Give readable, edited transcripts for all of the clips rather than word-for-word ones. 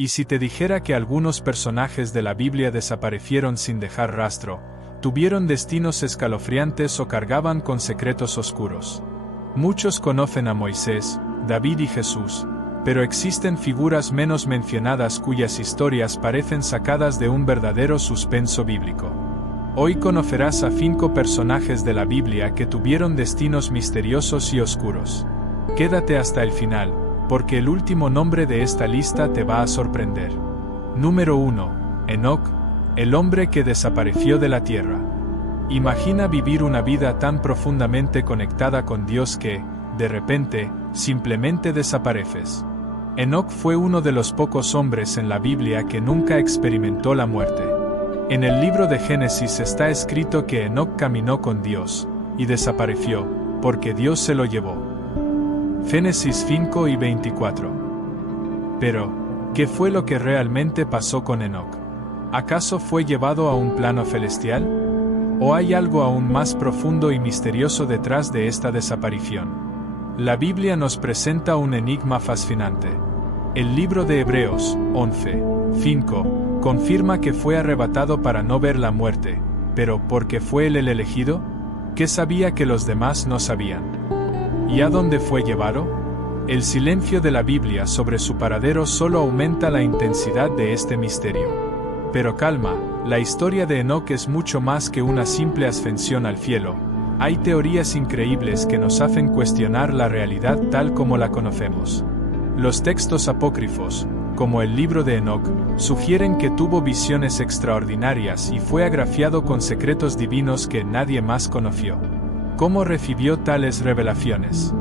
Y si te dijera que algunos personajes de la Biblia desaparecieron sin dejar rastro, tuvieron destinos escalofriantes o cargaban con secretos oscuros. Muchos conocen a Moisés, David y Jesús, pero existen figuras menos mencionadas cuyas historias parecen sacadas de un verdadero suspenso bíblico. Hoy conocerás a 5 personajes de la Biblia que tuvieron destinos misteriosos y oscuros. Quédate hasta el final, porque el último nombre de esta lista te va a sorprender. Número 1. Enoc, el hombre que desapareció de la tierra. Imagina vivir una vida tan profundamente conectada con Dios que, de repente, simplemente desapareces. Enoc fue uno de los pocos hombres en la Biblia que nunca experimentó la muerte. En el libro de Génesis está escrito que Enoc caminó con Dios, y desapareció, porque Dios se lo llevó. Génesis 5 y 24. Pero, ¿qué fue lo que realmente pasó con Enoc? ¿Acaso fue llevado a un plano celestial? ¿O hay algo aún más profundo y misterioso detrás de esta desaparición? La Biblia nos presenta un enigma fascinante. El libro de Hebreos, 11:5, confirma que fue arrebatado para no ver la muerte, pero ¿por qué fue él el elegido? ¿Qué sabía que los demás no sabían? ¿Y a dónde fue llevado? El silencio de la Biblia sobre su paradero solo aumenta la intensidad de este misterio. Pero calma, la historia de Enoc es mucho más que una simple ascensión al cielo. Hay teorías increíbles que nos hacen cuestionar la realidad tal como la conocemos. Los textos apócrifos, como el libro de Enoc, sugieren que tuvo visiones extraordinarias y fue agraciado con secretos divinos que nadie más conoció. ¿Cómo recibió tales revelaciones?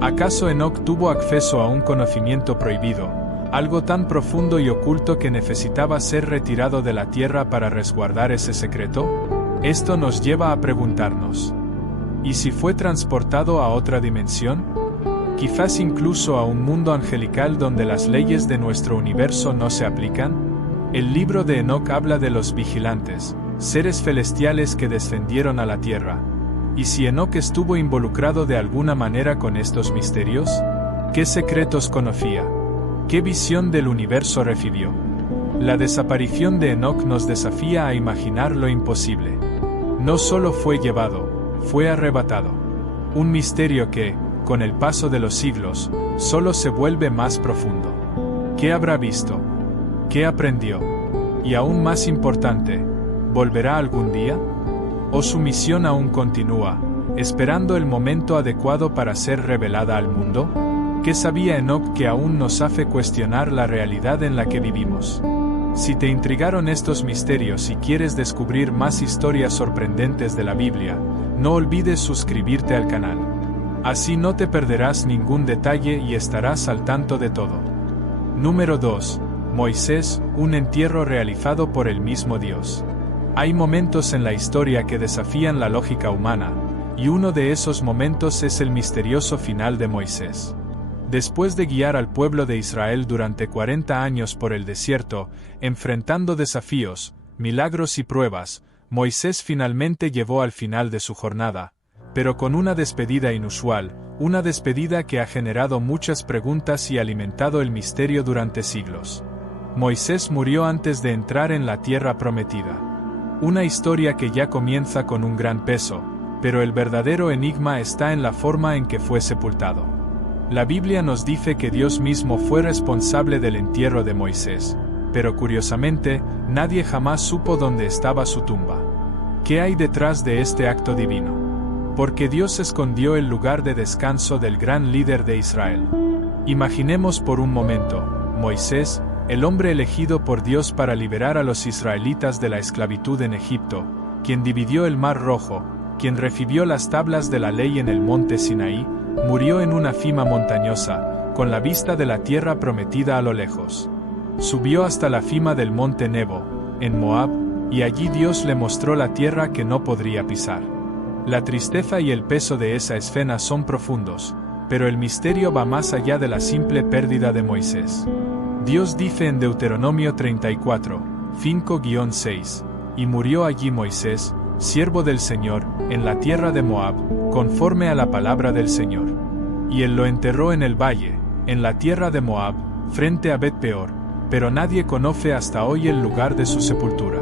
¿Acaso Enoc tuvo acceso a un conocimiento prohibido, algo tan profundo y oculto que necesitaba ser retirado de la tierra para resguardar ese secreto? Esto nos lleva a preguntarnos: ¿y si fue transportado a otra dimensión? Quizás incluso a un mundo angelical donde las leyes de nuestro universo no se aplican. El libro de Enoc habla de los vigilantes, seres celestiales que descendieron a la tierra. ¿Y si Enoc estuvo involucrado de alguna manera con estos misterios? ¿Qué secretos conocía? ¿Qué visión del universo recibió? La desaparición de Enoc nos desafía a imaginar lo imposible. No solo fue llevado, fue arrebatado. Un misterio que, con el paso de los siglos, solo se vuelve más profundo. ¿Qué habrá visto? ¿Qué aprendió? Y aún más importante, ¿volverá algún día? ¿O su misión aún continúa, esperando el momento adecuado para ser revelada al mundo? ¿Qué sabía Enoc que aún nos hace cuestionar la realidad en la que vivimos? Si te intrigaron estos misterios y quieres descubrir más historias sorprendentes de la Biblia, no olvides suscribirte al canal. Así no te perderás ningún detalle y estarás al tanto de todo. Número 2. Moisés, un entierro realizado por el mismo Dios. Hay momentos en la historia que desafían la lógica humana, y uno de esos momentos es el misterioso final de Moisés. Después de guiar al pueblo de Israel durante 40 años por el desierto, enfrentando desafíos, milagros y pruebas, Moisés finalmente llegó al final de su jornada, pero con una despedida inusual, una despedida que ha generado muchas preguntas y alimentado el misterio durante siglos. Moisés murió antes de entrar en la tierra prometida. Una historia que ya comienza con un gran peso, pero el verdadero enigma está en la forma en que fue sepultado. La Biblia nos dice que Dios mismo fue responsable del entierro de Moisés, pero curiosamente, nadie jamás supo dónde estaba su tumba. ¿Qué hay detrás de este acto divino? Porque Dios escondió el lugar de descanso del gran líder de Israel. Imaginemos por un momento, Moisés, el hombre elegido por Dios para liberar a los israelitas de la esclavitud en Egipto, quien dividió el Mar Rojo, quien recibió las tablas de la ley en el monte Sinaí, murió en una cima montañosa, con la vista de la tierra prometida a lo lejos. Subió hasta la cima del monte Nebo, en Moab, y allí Dios le mostró la tierra que no podría pisar. La tristeza y el peso de esa escena son profundos, pero el misterio va más allá de la simple pérdida de Moisés. Dios dice en Deuteronomio 34, 5-6, y murió allí Moisés, siervo del Señor, en la tierra de Moab, conforme a la palabra del Señor. Y él lo enterró en el valle, en la tierra de Moab, frente a Bet-peor, pero nadie conoce hasta hoy el lugar de su sepultura.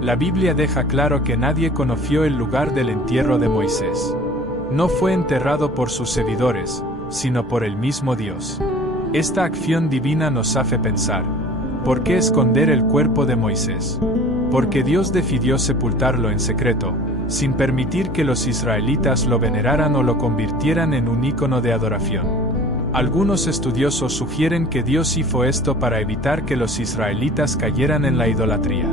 La Biblia deja claro que nadie conoció el lugar del entierro de Moisés. No fue enterrado por sus seguidores, sino por el mismo Dios. Esta acción divina nos hace pensar: ¿por qué esconder el cuerpo de Moisés? Porque Dios decidió sepultarlo en secreto, sin permitir que los israelitas lo veneraran o lo convirtieran en un ícono de adoración. Algunos estudiosos sugieren que Dios hizo esto para evitar que los israelitas cayeran en la idolatría.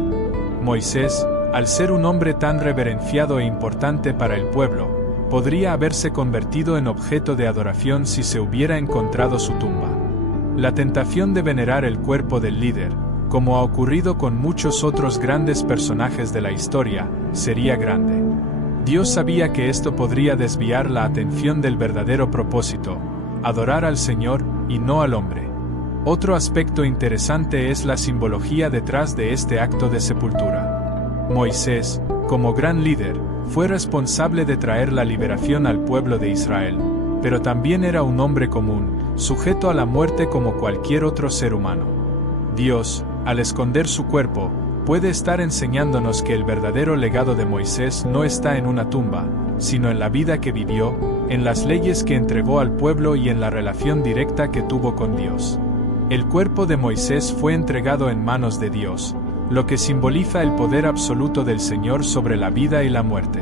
Moisés, al ser un hombre tan reverenciado e importante para el pueblo, podría haberse convertido en objeto de adoración si se hubiera encontrado su tumba. La tentación de venerar el cuerpo del líder, como ha ocurrido con muchos otros grandes personajes de la historia, sería grande. Dios sabía que esto podría desviar la atención del verdadero propósito: adorar al Señor y no al hombre. Otro aspecto interesante es la simbología detrás de este acto de sepultura. Moisés, como gran líder, fue responsable de traer la liberación al pueblo de Israel, pero también era un hombre común, sujeto a la muerte como cualquier otro ser humano. Dios, al esconder su cuerpo, puede estar enseñándonos que el verdadero legado de Moisés no está en una tumba, sino en la vida que vivió, en las leyes que entregó al pueblo y en la relación directa que tuvo con Dios. El cuerpo de Moisés fue entregado en manos de Dios, lo que simboliza el poder absoluto del Señor sobre la vida y la muerte.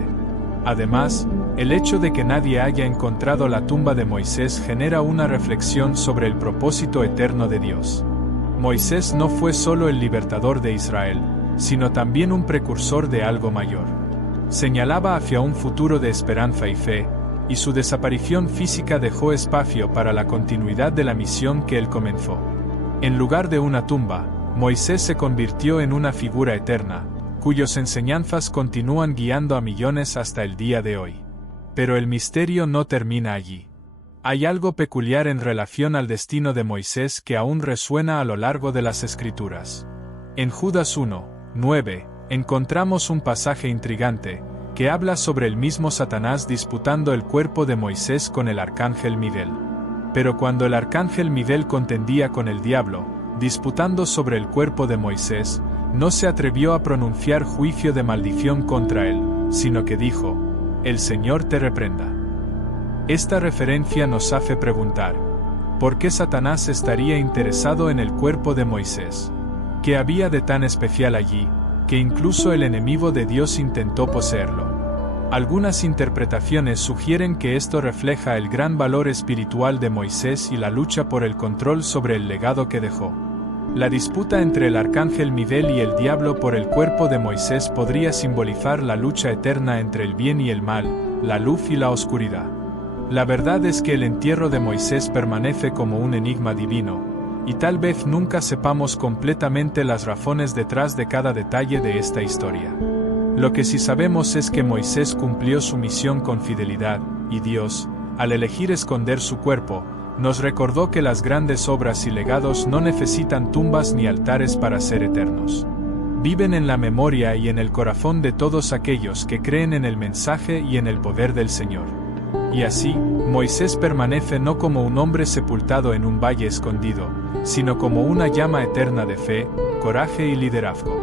Además, el hecho de que nadie haya encontrado la tumba de Moisés genera una reflexión sobre el propósito eterno de Dios. Moisés no fue solo el libertador de Israel, sino también un precursor de algo mayor. Señalaba hacia un futuro de esperanza y fe, y su desaparición física dejó espacio para la continuidad de la misión que él comenzó. En lugar de una tumba, Moisés se convirtió en una figura eterna, cuyas enseñanzas continúan guiando a millones hasta el día de hoy. Pero el misterio no termina allí. Hay algo peculiar en relación al destino de Moisés que aún resuena a lo largo de las Escrituras. En Judas 1:9, encontramos un pasaje intrigante, que habla sobre el mismo Satanás disputando el cuerpo de Moisés con el arcángel Miguel. Pero cuando el arcángel Miguel contendía con el diablo, disputando sobre el cuerpo de Moisés, no se atrevió a pronunciar juicio de maldición contra él, sino que dijo: «El Señor te reprenda». Esta referencia nos hace preguntar: ¿por qué Satanás estaría interesado en el cuerpo de Moisés? ¿Qué había de tan especial allí, que incluso el enemigo de Dios intentó poseerlo? Algunas interpretaciones sugieren que esto refleja el gran valor espiritual de Moisés y la lucha por el control sobre el legado que dejó. La disputa entre el arcángel Miguel y el diablo por el cuerpo de Moisés podría simbolizar la lucha eterna entre el bien y el mal, la luz y la oscuridad. La verdad es que el entierro de Moisés permanece como un enigma divino, y tal vez nunca sepamos completamente las razones detrás de cada detalle de esta historia. Lo que sí sabemos es que Moisés cumplió su misión con fidelidad, y Dios, al elegir esconder su cuerpo, nos recordó que las grandes obras y legados no necesitan tumbas ni altares para ser eternos. Viven en la memoria y en el corazón de todos aquellos que creen en el mensaje y en el poder del Señor. Y así, Moisés permanece no como un hombre sepultado en un valle escondido, sino como una llama eterna de fe, coraje y liderazgo.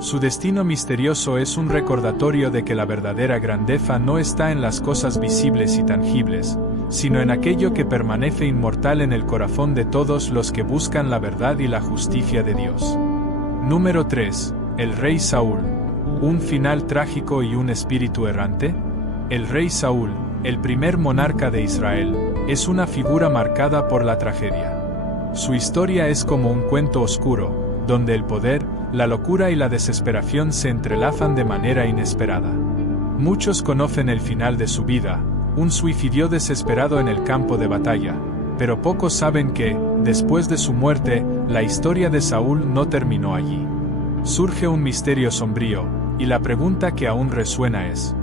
Su destino misterioso es un recordatorio de que la verdadera grandeza no está en las cosas visibles y tangibles, sino en aquello que permanece inmortal en el corazón de todos los que buscan la verdad y la justicia de Dios. Número 3. El rey Saúl. ¿Un final trágico y un espíritu errante? El rey Saúl, el primer monarca de Israel, es una figura marcada por la tragedia. Su historia es como un cuento oscuro, donde el poder, la locura y la desesperación se entrelazan de manera inesperada. Muchos conocen el final de su vida, un suicidio desesperado en el campo de batalla, pero pocos saben que, después de su muerte, la historia de Saúl no terminó allí. Surge un misterio sombrío, y la pregunta que aún resuena es: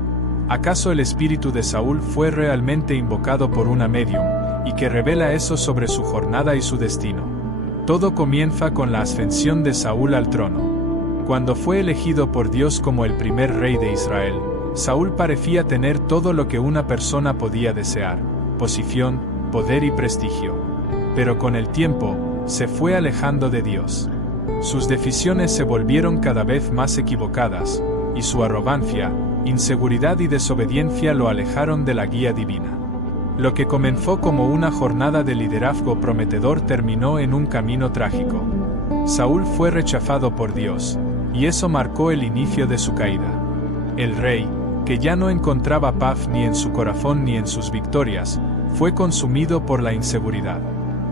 ¿acaso el espíritu de Saúl fue realmente invocado por una medium, y que revela eso sobre su jornada y su destino? Todo comienza con la ascensión de Saúl al trono. Cuando fue elegido por Dios como el primer rey de Israel, Saúl parecía tener todo lo que una persona podía desear: posición, poder y prestigio. Pero con el tiempo, se fue alejando de Dios. Sus decisiones se volvieron cada vez más equivocadas, y su arrogancia, inseguridad y desobediencia lo alejaron de la guía divina. Lo que comenzó como una jornada de liderazgo prometedor terminó en un camino trágico. Saúl fue rechazado por Dios, y eso marcó el inicio de su caída. El rey, que ya no encontraba paz ni en su corazón ni en sus victorias, fue consumido por la inseguridad.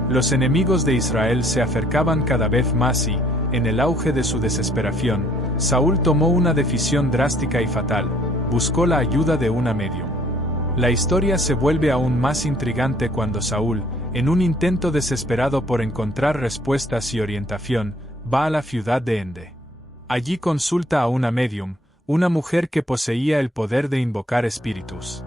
Los enemigos de Israel se acercaban cada vez más y, en el auge de su desesperación, Saúl tomó una decisión drástica y fatal: buscó la ayuda de una medium. La historia se vuelve aún más intrigante cuando Saúl, en un intento desesperado por encontrar respuestas y orientación, va a la ciudad de Ende. Allí consulta a una medium, una mujer que poseía el poder de invocar espíritus.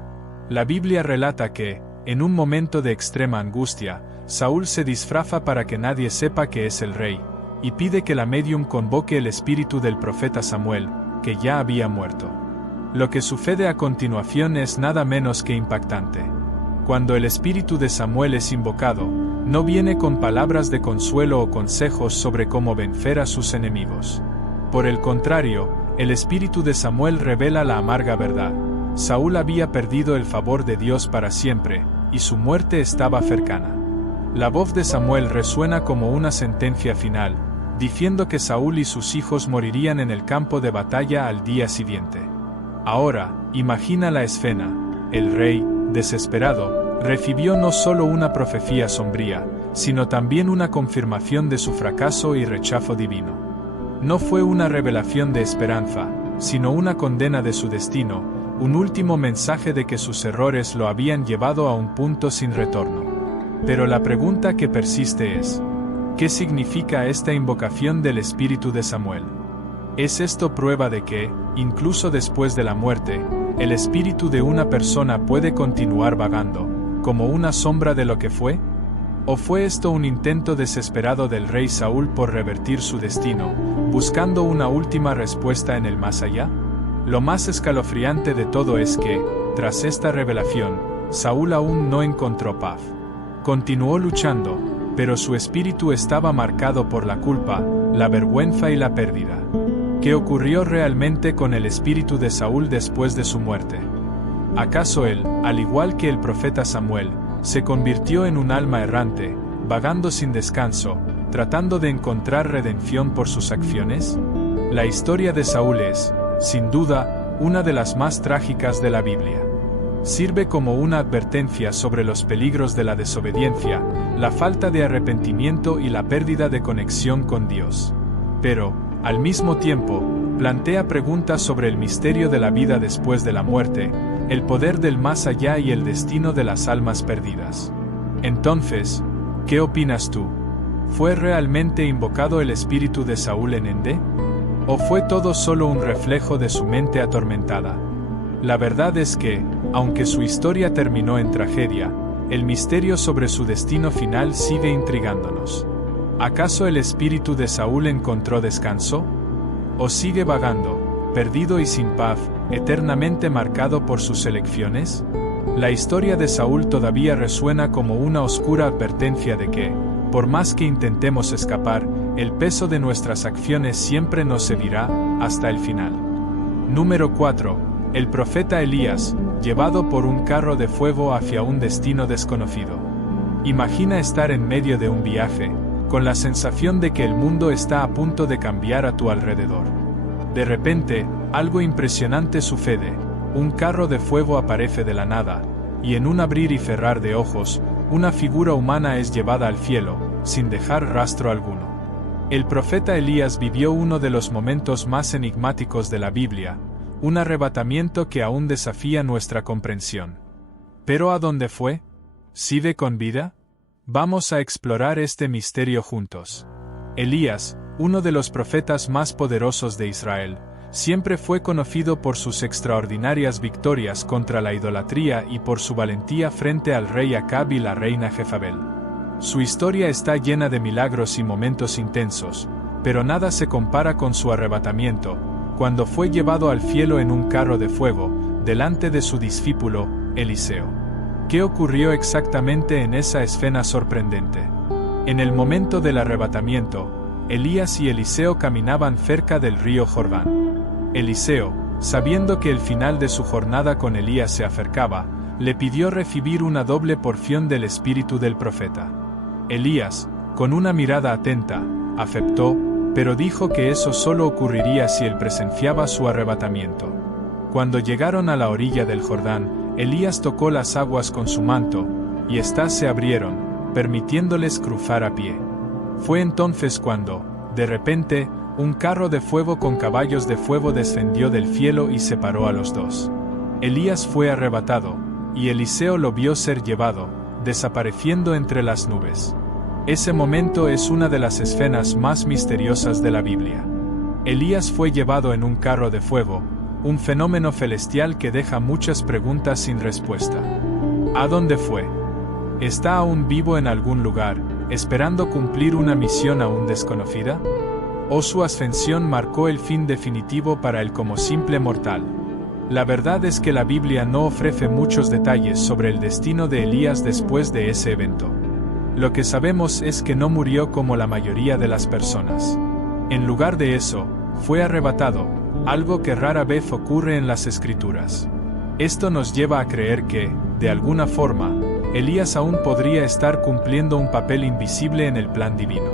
La Biblia relata que, en un momento de extrema angustia, Saúl se disfraza para que nadie sepa que es el rey, y pide que la medium convoque el espíritu del profeta Samuel, que ya había muerto. Lo que sucede a continuación es nada menos que impactante. Cuando el espíritu de Samuel es invocado, no viene con palabras de consuelo o consejos sobre cómo vencer a sus enemigos. Por el contrario, el espíritu de Samuel revela la amarga verdad: Saúl había perdido el favor de Dios para siempre, y su muerte estaba cercana. La voz de Samuel resuena como una sentencia final, diciendo que Saúl y sus hijos morirían en el campo de batalla al día siguiente. Ahora, imagina la escena: el rey, desesperado, recibió no solo una profecía sombría, sino también una confirmación de su fracaso y rechazo divino. No fue una revelación de esperanza, sino una condena de su destino, un último mensaje de que sus errores lo habían llevado a un punto sin retorno. Pero la pregunta que persiste es: ¿qué significa esta invocación del espíritu de Samuel? ¿Es esto prueba de que, incluso después de la muerte, el espíritu de una persona puede continuar vagando, como una sombra de lo que fue? ¿O fue esto un intento desesperado del rey Saúl por revertir su destino, buscando una última respuesta en el más allá? Lo más escalofriante de todo es que, tras esta revelación, Saúl aún no encontró paz. Continuó luchando, pero su espíritu estaba marcado por la culpa, la vergüenza y la pérdida. ¿Qué ocurrió realmente con el espíritu de Saúl después de su muerte? ¿Acaso él, al igual que el profeta Samuel, se convirtió en un alma errante, vagando sin descanso, tratando de encontrar redención por sus acciones? La historia de Saúl es, sin duda, una de las más trágicas de la Biblia. Sirve como una advertencia sobre los peligros de la desobediencia, la falta de arrepentimiento y la pérdida de conexión con Dios. Pero, al mismo tiempo, plantea preguntas sobre el misterio de la vida después de la muerte, el poder del más allá y el destino de las almas perdidas. Entonces, ¿qué opinas tú? ¿Fue realmente invocado el espíritu de Saúl en Ende? ¿O fue todo solo un reflejo de su mente atormentada? La verdad es que, aunque su historia terminó en tragedia, el misterio sobre su destino final sigue intrigándonos. ¿Acaso el espíritu de Saúl encontró descanso? ¿O sigue vagando, perdido y sin paz, eternamente marcado por sus elecciones? La historia de Saúl todavía resuena como una oscura advertencia de que, por más que intentemos escapar, el peso de nuestras acciones siempre nos seguirá, hasta el final. Número 4. El profeta Elías, llevado por un carro de fuego hacia un destino desconocido. Imagina estar en medio de un viaje, con la sensación de que el mundo está a punto de cambiar a tu alrededor. De repente, algo impresionante sucede: un carro de fuego aparece de la nada, y en un abrir y cerrar de ojos, una figura humana es llevada al cielo, sin dejar rastro alguno. El profeta Elías vivió uno de los momentos más enigmáticos de la Biblia, un arrebatamiento que aún desafía nuestra comprensión. ¿Pero a dónde fue? ¿Sigue con vida? Vamos a explorar este misterio juntos. Elías, uno de los profetas más poderosos de Israel, siempre fue conocido por sus extraordinarias victorias contra la idolatría y por su valentía frente al rey Acab y la reina Jezabel. Su historia está llena de milagros y momentos intensos, pero nada se compara con su arrebatamiento, cuando fue llevado al cielo en un carro de fuego, delante de su discípulo, Eliseo. ¿Qué ocurrió exactamente en esa escena sorprendente? En el momento del arrebatamiento, Elías y Eliseo caminaban cerca del río Jordán. Eliseo, sabiendo que el final de su jornada con Elías se acercaba, le pidió recibir una doble porción del espíritu del profeta. Elías, con una mirada atenta, aceptó, pero dijo que eso solo ocurriría si él presenciaba su arrebatamiento. Cuando llegaron a la orilla del Jordán, Elías tocó las aguas con su manto, y éstas se abrieron, permitiéndoles cruzar a pie. Fue entonces cuando, de repente, un carro de fuego con caballos de fuego descendió del cielo y separó a los dos. Elías fue arrebatado, y Eliseo lo vio ser llevado, desapareciendo entre las nubes. Ese momento es una de las escenas más misteriosas de la Biblia. Elías fue llevado en un carro de fuego, un fenómeno celestial que deja muchas preguntas sin respuesta. ¿A dónde fue? ¿Está aún vivo en algún lugar, esperando cumplir una misión aún desconocida? ¿O su ascensión marcó el fin definitivo para él como simple mortal? La verdad es que la Biblia no ofrece muchos detalles sobre el destino de Elías después de ese evento. Lo que sabemos es que no murió como la mayoría de las personas. En lugar de eso, fue arrebatado, algo que rara vez ocurre en las Escrituras. Esto nos lleva a creer que, de alguna forma, Elías aún podría estar cumpliendo un papel invisible en el plan divino.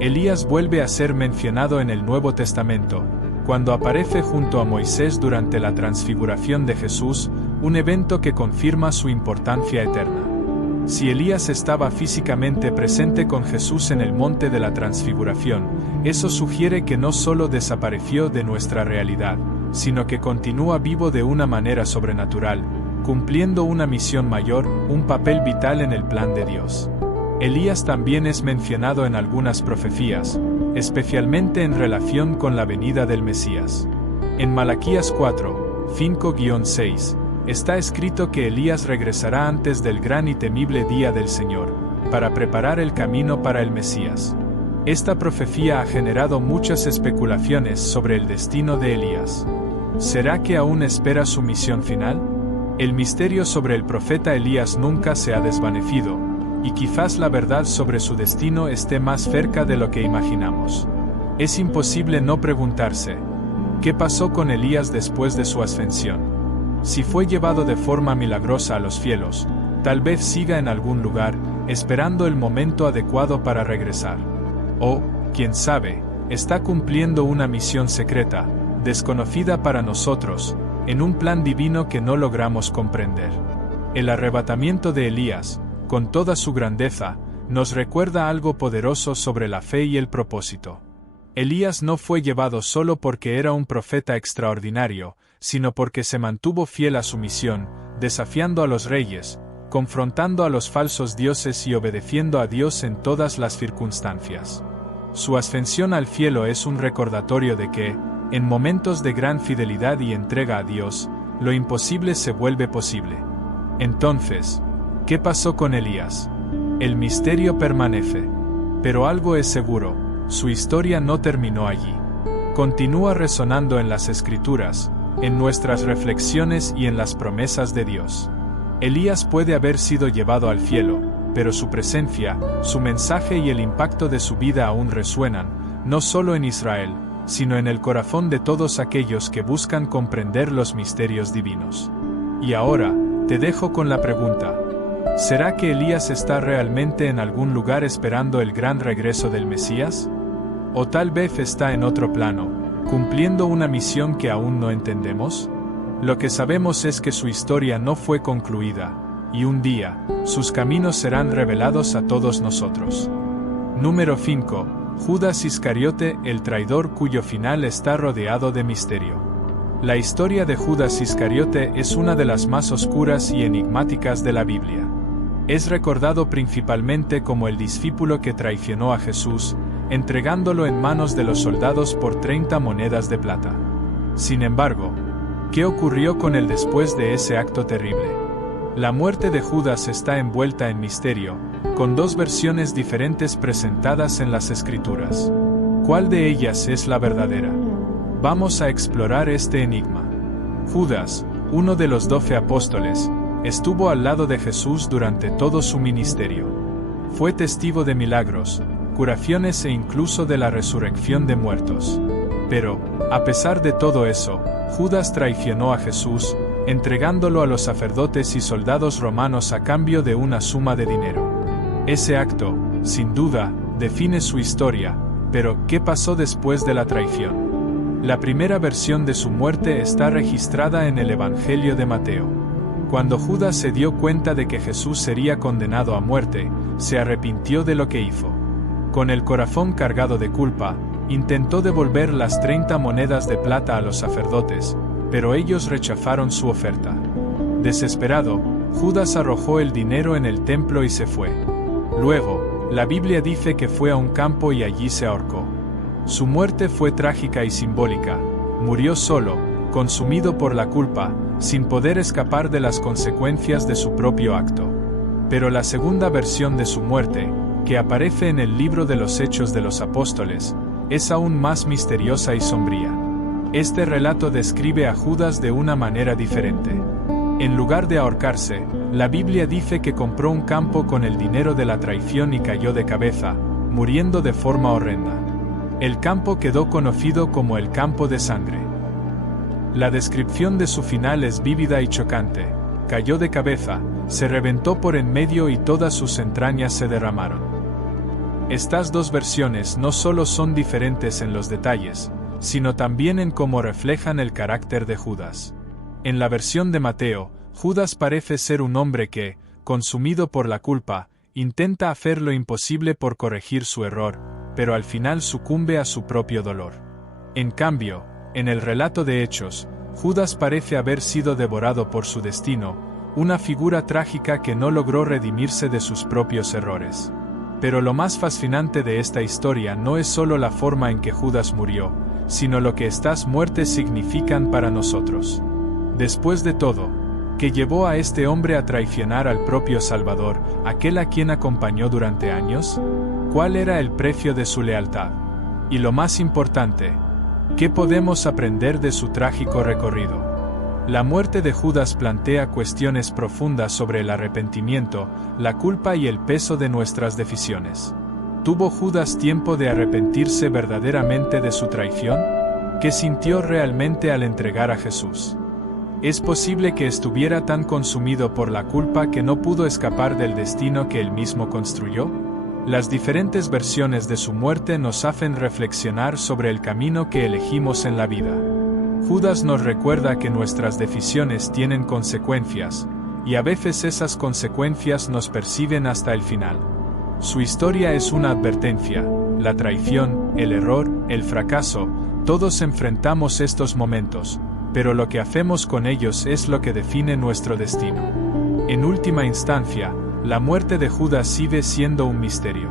Elías vuelve a ser mencionado en el Nuevo Testamento, cuando aparece junto a Moisés durante la transfiguración de Jesús, un evento que confirma su importancia eterna. Si Elías estaba físicamente presente con Jesús en el monte de la transfiguración, eso sugiere que no solo desapareció de nuestra realidad, sino que continúa vivo de una manera sobrenatural, cumpliendo una misión mayor, un papel vital en el plan de Dios. Elías también es mencionado en algunas profecías, especialmente en relación con la venida del Mesías. En Malaquías 4, 5-6, está escrito que Elías regresará antes del gran y temible día del Señor, para preparar el camino para el Mesías. Esta profecía ha generado muchas especulaciones sobre el destino de Elías. ¿Será que aún espera su misión final? El misterio sobre el profeta Elías nunca se ha desvanecido, y quizás la verdad sobre su destino esté más cerca de lo que imaginamos. Es imposible no preguntarse, ¿qué pasó con Elías después de su ascensión? Si fue llevado de forma milagrosa a los cielos, tal vez siga en algún lugar, esperando el momento adecuado para regresar. O, quién sabe, está cumpliendo una misión secreta, desconocida para nosotros, en un plan divino que no logramos comprender. El arrebatamiento de Elías, con toda su grandeza, nos recuerda algo poderoso sobre la fe y el propósito. Elías no fue llevado solo porque era un profeta extraordinario, sino porque se mantuvo fiel a su misión, desafiando a los reyes, confrontando a los falsos dioses y obedeciendo a Dios en todas las circunstancias. Su ascensión al cielo es un recordatorio de que, en momentos de gran fidelidad y entrega a Dios, lo imposible se vuelve posible. Entonces, ¿qué pasó con Elías? El misterio permanece. Pero algo es seguro, su historia no terminó allí. Continúa resonando en las Escrituras, en nuestras reflexiones y en las promesas de Dios. Elías puede haber sido llevado al cielo, pero su presencia, su mensaje y el impacto de su vida aún resuenan, no solo en Israel, sino en el corazón de todos aquellos que buscan comprender los misterios divinos. Y ahora, te dejo con la pregunta: ¿será que Elías está realmente en algún lugar esperando el gran regreso del Mesías? ¿O tal vez está en otro plano, cumpliendo una misión que aún no entendemos? Lo que sabemos es que su historia no fue concluida, y un día, sus caminos serán revelados a todos nosotros. Número 5. Judas Iscariote, el traidor cuyo final está rodeado de misterio. La historia de Judas Iscariote es una de las más oscuras y enigmáticas de la Biblia. Es recordado principalmente como el discípulo que traicionó a Jesús, entregándolo en manos de los soldados por 30 monedas de plata. Sin embargo, ¿qué ocurrió con él después de ese acto terrible? La muerte de Judas está envuelta en misterio, con dos versiones diferentes presentadas en las Escrituras. ¿Cuál de ellas es la verdadera? Vamos a explorar este enigma. Judas, uno de los 12 apóstoles, estuvo al lado de Jesús durante todo su ministerio. Fue testigo de milagros, curaciones e incluso de la resurrección de muertos. Pero, a pesar de todo eso, Judas traicionó a Jesús, entregándolo a los sacerdotes y soldados romanos a cambio de una suma de dinero. Ese acto, sin duda, define su historia, pero ¿qué pasó después de la traición? La primera versión de su muerte está registrada en el Evangelio de Mateo. Cuando Judas se dio cuenta de que Jesús sería condenado a muerte, se arrepintió de lo que hizo. Con el corazón cargado de culpa, intentó devolver las 30 monedas de plata a los sacerdotes, pero ellos rechazaron su oferta. Desesperado, Judas arrojó el dinero en el templo y se fue. Luego, la Biblia dice que fue a un campo y allí se ahorcó. Su muerte fue trágica y simbólica. Murió solo, consumido por la culpa, sin poder escapar de las consecuencias de su propio acto. Pero la segunda versión de su muerte, que aparece en el libro de los Hechos de los Apóstoles, es aún más misteriosa y sombría. Este relato describe a Judas de una manera diferente. En lugar de ahorcarse, la Biblia dice que compró un campo con el dinero de la traición y cayó de cabeza, muriendo de forma horrenda. El campo quedó conocido como el campo de sangre. La descripción de su final es vívida y chocante. Cayó de cabeza, se reventó por en medio y todas sus entrañas se derramaron. Estas dos versiones no solo son diferentes en los detalles, sino también en cómo reflejan el carácter de Judas. En la versión de Mateo, Judas parece ser un hombre que, consumido por la culpa, intenta hacer lo imposible por corregir su error, pero al final sucumbe a su propio dolor. En cambio, en el relato de Hechos, Judas parece haber sido devorado por su destino, una figura trágica que no logró redimirse de sus propios errores. Pero lo más fascinante de esta historia no es solo la forma en que Judas murió, sino lo que estas muertes significan para nosotros. Después de todo, ¿qué llevó a este hombre a traicionar al propio Salvador, aquel a quien acompañó durante años? ¿Cuál era el precio de su lealtad? Y lo más importante, ¿qué podemos aprender de su trágico recorrido? La muerte de Judas plantea cuestiones profundas sobre el arrepentimiento, la culpa y el peso de nuestras decisiones. ¿Tuvo Judas tiempo de arrepentirse verdaderamente de su traición? ¿Qué sintió realmente al entregar a Jesús? ¿Es posible que estuviera tan consumido por la culpa que no pudo escapar del destino que él mismo construyó? Las diferentes versiones de su muerte nos hacen reflexionar sobre el camino que elegimos en la vida. Judas nos recuerda que nuestras decisiones tienen consecuencias, y a veces esas consecuencias nos persiguen hasta el final. Su historia es una advertencia: la traición, el error, el fracaso, todos enfrentamos estos momentos, pero lo que hacemos con ellos es lo que define nuestro destino. En última instancia, la muerte de Judas sigue siendo un misterio.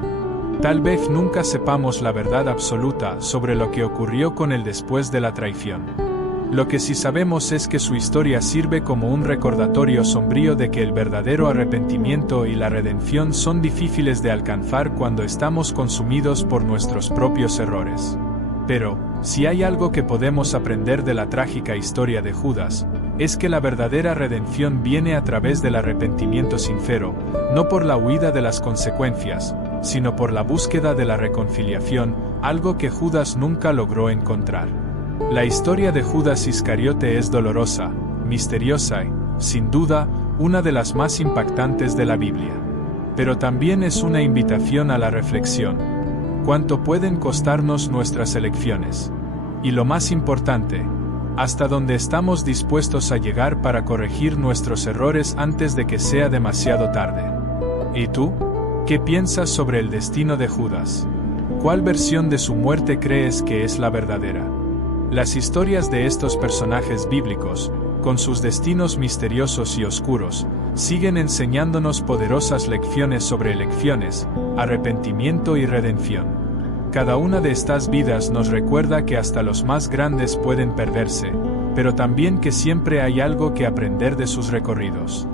Tal vez nunca sepamos la verdad absoluta sobre lo que ocurrió con él después de la traición. Lo que sí sabemos es que su historia sirve como un recordatorio sombrío de que el verdadero arrepentimiento y la redención son difíciles de alcanzar cuando estamos consumidos por nuestros propios errores. Pero, si hay algo que podemos aprender de la trágica historia de Judas, es que la verdadera redención viene a través del arrepentimiento sincero, no por la huida de las consecuencias, sino por la búsqueda de la reconciliación, algo que Judas nunca logró encontrar. La historia de Judas Iscariote es dolorosa, misteriosa y, sin duda, una de las más impactantes de la Biblia. Pero también es una invitación a la reflexión. ¿Cuánto pueden costarnos nuestras elecciones? Y lo más importante, ¿hasta dónde estamos dispuestos a llegar para corregir nuestros errores antes de que sea demasiado tarde? ¿Y tú? ¿Qué piensas sobre el destino de Judas? ¿Cuál versión de su muerte crees que es la verdadera? Las historias de estos personajes bíblicos, con sus destinos misteriosos y oscuros, siguen enseñándonos poderosas lecciones sobre elecciones, arrepentimiento y redención. Cada una de estas vidas nos recuerda que hasta los más grandes pueden perderse, pero también que siempre hay algo que aprender de sus recorridos.